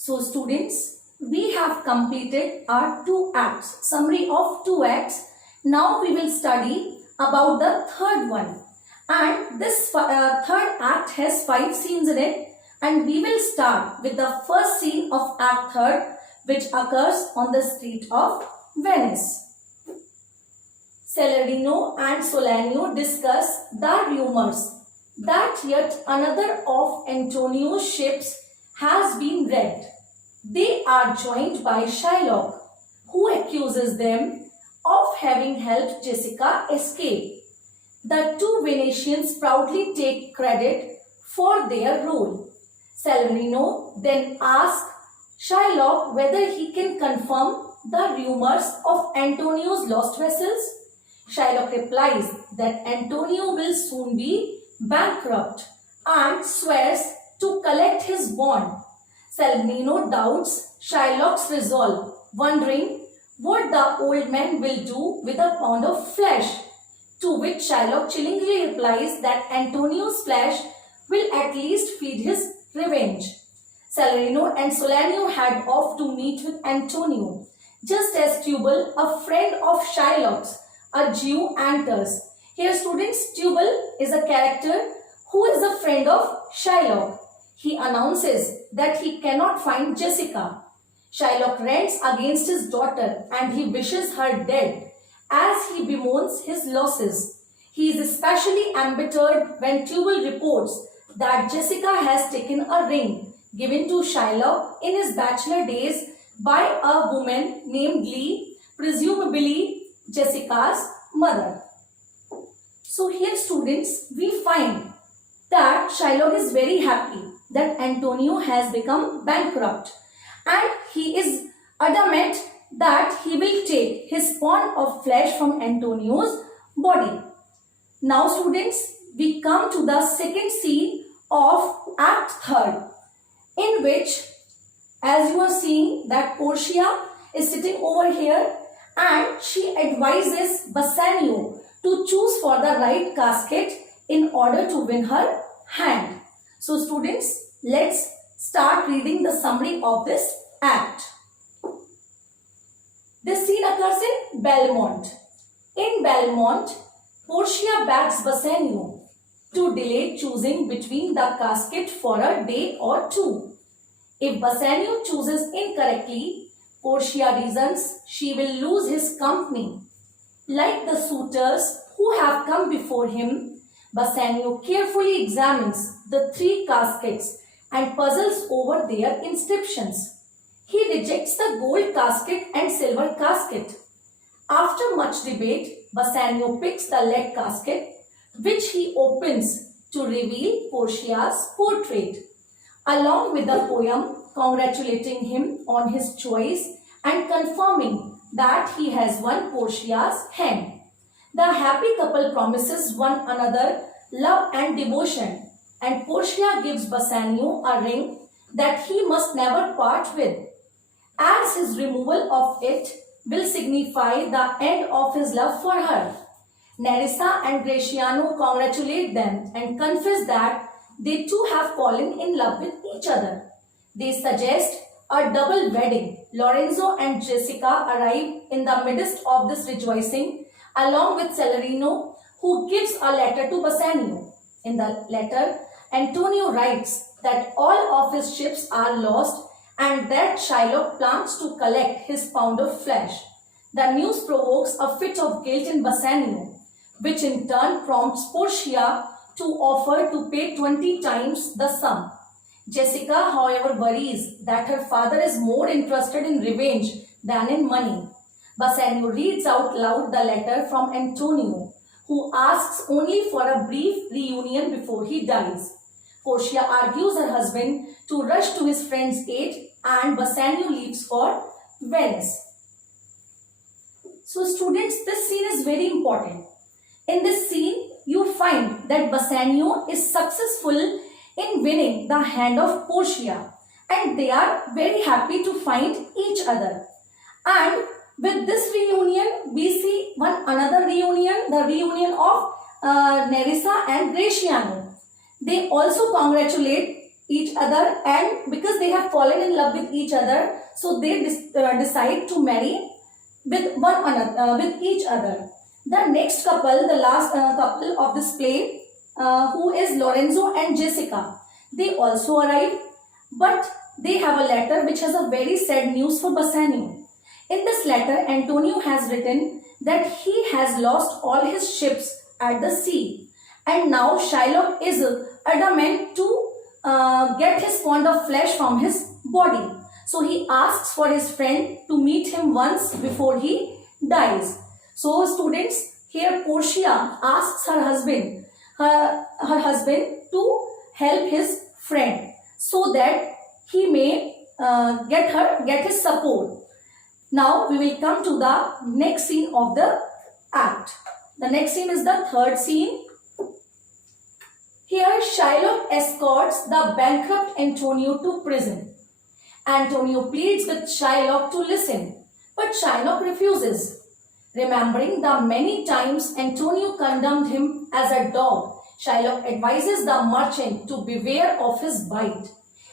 So students, we have completed our two acts, summary of two acts. Now we will study about the third one. And this third act has 5 scenes in it. And we will start with the first scene of act third, which occurs on the street of Venice. Celerino and Solanio discuss the rumors that yet another of Antonio's ships has been wrecked. They are joined by Shylock, who accuses them of having helped Jessica escape. The two Venetians proudly take credit for their role. Celerino then asks Shylock whether he can confirm the rumors of Antonio's lost vessels. Shylock replies that Antonio will soon be bankrupt and swears to collect his bond. Celerino doubts Shylock's resolve, wondering what the old man will do with a pound of flesh, to which Shylock chillingly replies that Antonio's flesh will at least feed his revenge. Celerino and Solanio head off to meet with Antonio, just as Tubal, a friend of Shylock's, a Jew, enters. Here students, Tubal is a character who is a friend of Shylock. He announces that he cannot find Jessica. Shylock rants against his daughter and he wishes her dead as he bemoans his losses. He is especially embittered when Tubal reports that Jessica has taken a ring given to Shylock in his bachelor days by a woman named Lee, presumably Jessica's mother. So here students, we find that Shylock is very happy that Antonio has become bankrupt and he is adamant that he will take his pound of flesh from Antonio's body. Now students, we come to the second scene of act third, in which, as you are seeing, that Portia is sitting over here and she advises Bassanio to choose for the right casket in order to win her hand. So students, let's start reading the summary of this act. This scene occurs in Belmont. In Belmont, Portia begs Bassanio to delay choosing between the casket for a day or two. If Bassanio chooses incorrectly, Portia reasons she will lose his company. Like the suitors who have come before him, Bassanio carefully examines the 3 caskets and puzzles over their inscriptions. He rejects the gold casket and silver casket. After much debate, Bassanio picks the lead casket, which he opens to reveal Portia's portrait, along with the poem congratulating him on his choice and confirming that he has won Portia's hand. The happy couple promises one another love and devotion, and Portia gives Bassanio a ring that he must never part with, as his removal of it will signify the end of his love for her. Nerissa and Gratiano congratulate them and confess that they too have fallen in love with each other. They suggest a double wedding. Lorenzo and Jessica arrive in the midst of this rejoicing, along with Celerino, who gives a letter to Bassanio. In the letter, Antonio writes that all of his ships are lost and that Shylock plans to collect his pound of flesh. The news provokes a fit of guilt in Bassanio, which in turn prompts Portia to offer to pay 20 times the sum. Jessica, however, worries that her father is more interested in revenge than in money. Bassanio reads out loud the letter from Antonio, who asks only for a brief reunion before he dies. Portia argues her husband to rush to his friend's aid and Bassanio leaves for Venice. So students, this scene is very important. In this scene, you find that Bassanio is successful in winning the hand of Portia and they are very happy to find each other. And with this reunion, we see one another reunion, the reunion of Nerissa and Gratiano. They also congratulate each other, and because they have fallen in love with each other, so they decide to marry with one another, with each other. The next couple, the last couple of this play, who is Lorenzo and Jessica, they also arrive, but they have a letter which has a very sad news for Bassanio. In this letter, Antonio has written that he has lost all his ships at the sea, and now Shylock is adamant to get his pound of flesh from his body. So he asks for his friend to meet him once before he dies. So students, here Portia asks her husband, to help his friend so that he may get his support. Now we will come to the next scene of the act. The next scene is the third scene. Here Shylock escorts the bankrupt Antonio to prison. Antonio pleads with Shylock to listen, but Shylock refuses. Remembering the many times Antonio condemned him as a dog, Shylock advises the merchant to beware of his bite.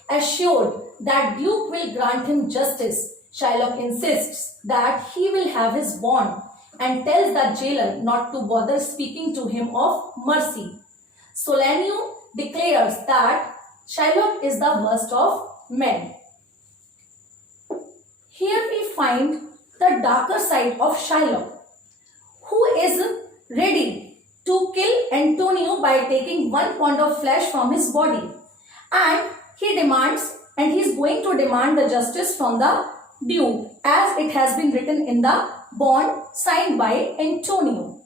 Assured that Duke will grant him justice, Shylock insists that he will have his bond and tells the jailer not to bother speaking to him of mercy. Solanio declares that Shylock is the worst of men. Here we find the darker side of Shylock, who is ready to kill Antonio by taking 1 pound of flesh from his body, and he is going to demand the justice from the Duke, as it has been written in the bond signed by Antonio.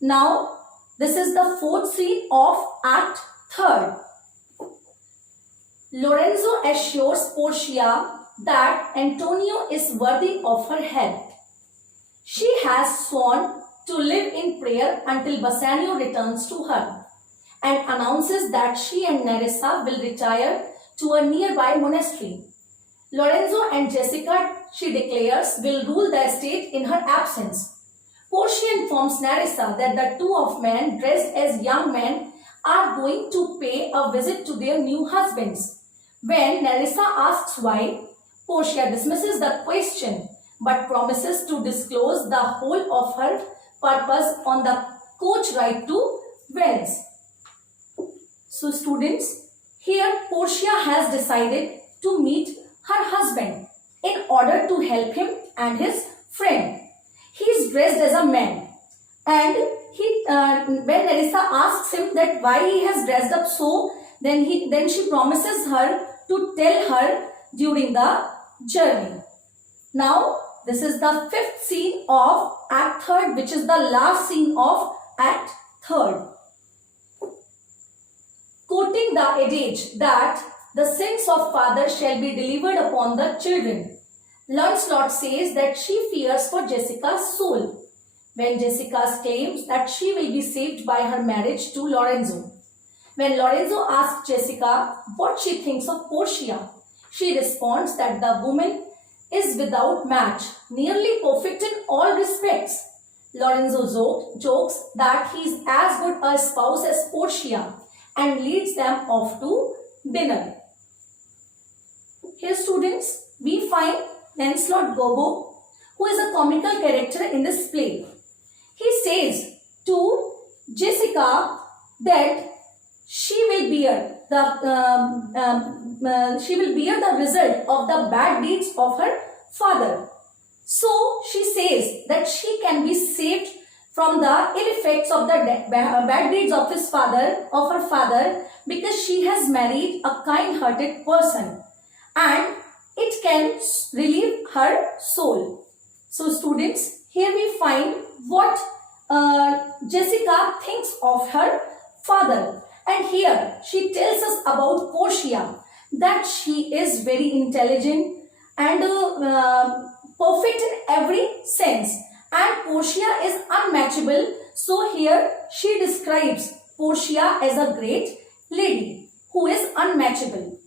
Now this is the fourth scene of Act 3rd. Lorenzo assures Portia that Antonio is worthy of her help. She has sworn to live in prayer until Bassanio returns to her, and announces that she and Nerissa will retire to a nearby monastery. Lorenzo and Jessica, she declares, will rule the estate in her absence. Portia informs Nerissa that the two of men dressed as young men are going to pay a visit to their new husbands. When Nerissa asks why, Portia dismisses the question but promises to disclose the whole of her purpose on the coach ride to Venice. So students, here Portia has decided to meet her husband in order to help him and his friend. He is dressed as a man, and when Nerissa asks him that why he has dressed up so, then she promises her to tell her during the journey. Now this is the fifth scene of Act 3rd, which is the last scene of Act 3rd. Quoting the adage that the sins of fathers shall be delivered upon the children, Lancelot says that she fears for Jessica's soul when Jessica claims that she will be saved by her marriage to Lorenzo. When Lorenzo asks Jessica what she thinks of Portia, she responds that the woman is without match, nearly perfect in all respects. Lorenzo jokes that he is as good a spouse as Portia and leads them off to dinner. Here students, we find Lancelot Gobbo, who is a comical character in this play. He says to Jessica that she will bear the result of the bad deeds of her father. So she says that she can be saved from the ill effects of the bad deeds of her father, because she has married a kind-hearted person, and it can relieve her soul. So students, here we find what Jessica thinks of her father, and here she tells us about Portia, that she is very intelligent and perfect in every sense, and Portia is unmatchable. So here she describes Portia as a great lady who is unmatchable.